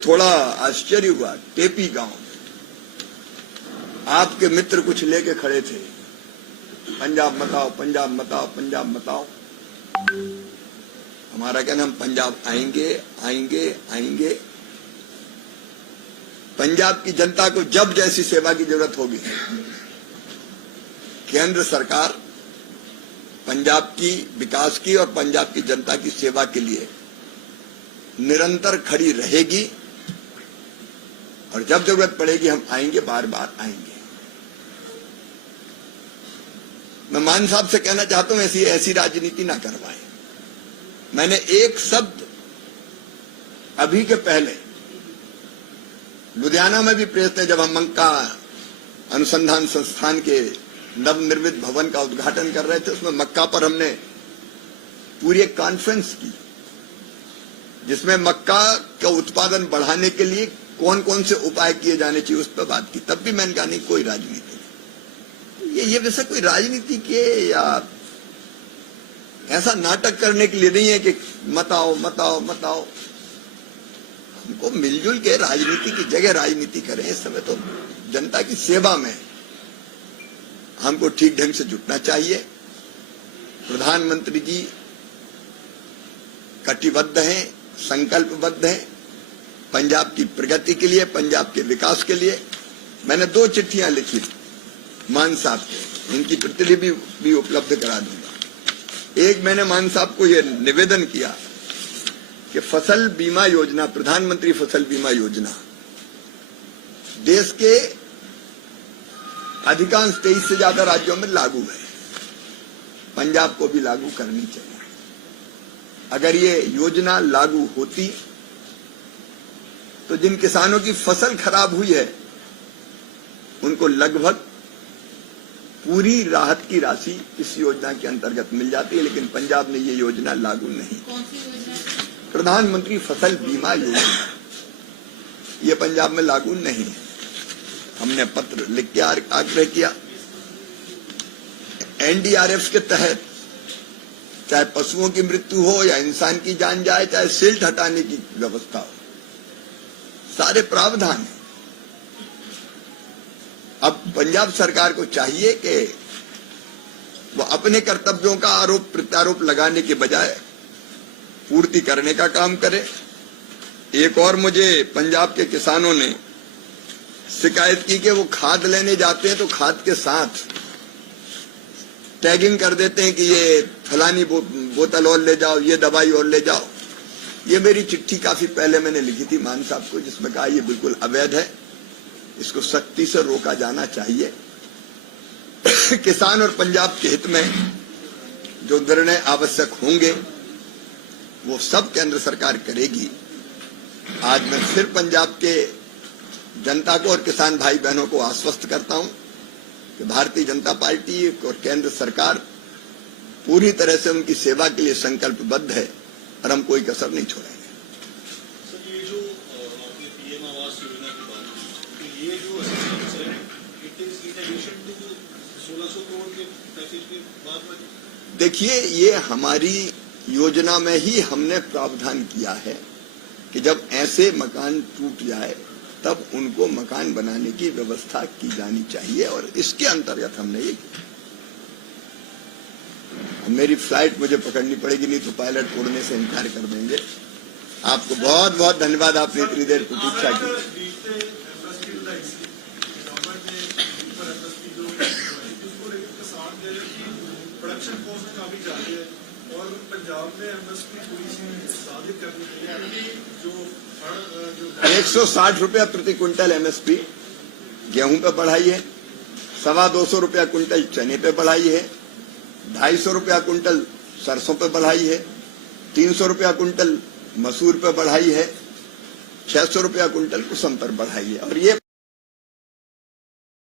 थोड़ा आश्चर्य हुआ। टेपी गांव में आपके मित्र कुछ लेके खड़े थे, पंजाब मताओ, पंजाब मताओ, पंजाब मताओ। हमारा कहना, हम पंजाब आएंगे आएंगे आएंगे। पंजाब की जनता को जब जैसी सेवा की जरूरत होगी, केंद्र सरकार पंजाब की विकास की और पंजाब की जनता की सेवा के लिए निरंतर खड़ी रहेगी और जब जरूरत पड़ेगी हम आएंगे, बार बार आएंगे। मैं मान साहब से कहना चाहता हूं, ऐसी राजनीति ना करवाएं। मैंने एक शब्द अभी के पहले लुधियाना में भी प्रेस थे, जब हम मंका अनुसंधान संस्थान के नवनिर्मित भवन का उद्घाटन कर रहे थे, उसमें मक्का पर हमने पूरी एक कॉन्फ्रेंस की जिसमें मक्का का उत्पादन बढ़ाने के लिए कौन कौन से उपाय किए जाने चाहिए उस पर बात की। तब भी मैंने कहा नहीं, कोई राजनीति नहीं, ये वैसा कोई राजनीति के या ऐसा नाटक करने के लिए नहीं है कि मताओ मताओ मताओ। हमको मिलजुल के राजनीति की जगह राजनीति करें। इस समय तो जनता की सेवा में हमको ठीक ढंग से जुटना चाहिए। प्रधानमंत्री जी कटिबद्ध हैं, संकल्पबद्ध हैं पंजाब की प्रगति के लिए, पंजाब के विकास के लिए। मैंने 2 चिट्ठियां लिखी मान साहब को, इनकी प्रतिलिपि भी उपलब्ध करा दूंगा। एक मैंने मान साहब को यह निवेदन किया कि फसल बीमा योजना, प्रधानमंत्री फसल बीमा योजना देश के अधिकांश 23 से ज्यादा राज्यों में लागू है, पंजाब को भी लागू करनी चाहिए। अगर ये योजना लागू होती तो जिन किसानों की फसल खराब हुई है उनको लगभग पूरी राहत की राशि इस योजना के अंतर्गत मिल जाती है, लेकिन पंजाब ने ये योजना लागू नहीं। कौन सी योजना? प्रधानमंत्री फसल बीमा योजना, ये पंजाब में लागू नहीं है। हमने पत्र लिख के आग्रह किया। एनडीआरएफ के तहत चाहे पशुओं की मृत्यु हो या इंसान की जान जाए, चाहे सिल्ट हटाने की व्यवस्था हो, सारे प्रावधान हैं। अब पंजाब सरकार को चाहिए कि वो अपने कर्तव्यों का आरोप प्रत्यारोप लगाने के बजाय पूर्ति करने का काम करे। एक और मुझे पंजाब के किसानों ने शिकायत की कि वो खाद लेने जाते हैं तो खाद के साथ टैगिंग कर देते हैं कि ये फलानी बोतल और ले जाओ, ये दवाई और ले जाओ। ये मेरी चिट्ठी काफी पहले मैंने लिखी थी मान साहब को, जिसमें कहा ये बिल्कुल अवैध है, इसको सख्ती से रोका जाना चाहिए। किसान और पंजाब के हित में जो निर्णय आवश्यक होंगे वो सब केंद्र सरकार करेगी। आज मैं फिर पंजाब के जनता को और किसान भाई बहनों को आश्वस्त करता हूं कि भारतीय जनता पार्टी और केंद्र सरकार पूरी तरह से उनकी सेवा के लिए संकल्पबद्ध है और हम कोई कसर नहीं छोड़ेंगे। सर, ये जो आपने पीएम आवास योजना की बात की, तो ये जो असिस्टेंस है, it is in addition to 1600 crore के पैकेज के बाद में। देखिए, ये हमारी योजना में ही हमने प्रावधान किया है कि जब ऐसे मकान टूट जाए तब उनको मकान बनाने की व्यवस्था की जानी चाहिए और इसके अंतर्गत हमने ये किया। मेरी फ्लाइट मुझे पकड़नी पड़ेगी, नहीं तो पायलट उड़ने से इनकार कर देंगे। आपको बहुत बहुत धन्यवाद, आपने इतनी देर प्रतीक्षा की। और पंजाब में एमएसपी थोड़ी सी साबित करनी चाहिए। जो 160 रुपया प्रति क्विंटल एमएसपी गेहूं पे बढ़ाई है, 225 रुपया क्विंटल चने पे बढ़ाई है, 250 रुपया क्विंटल सरसों पे बढ़ाई है, 300 रुपया क्विंटल मसूर पे बढ़ाई है, 600 रुपया क्विंटल कुसुम पर बढ़ाई है। और ये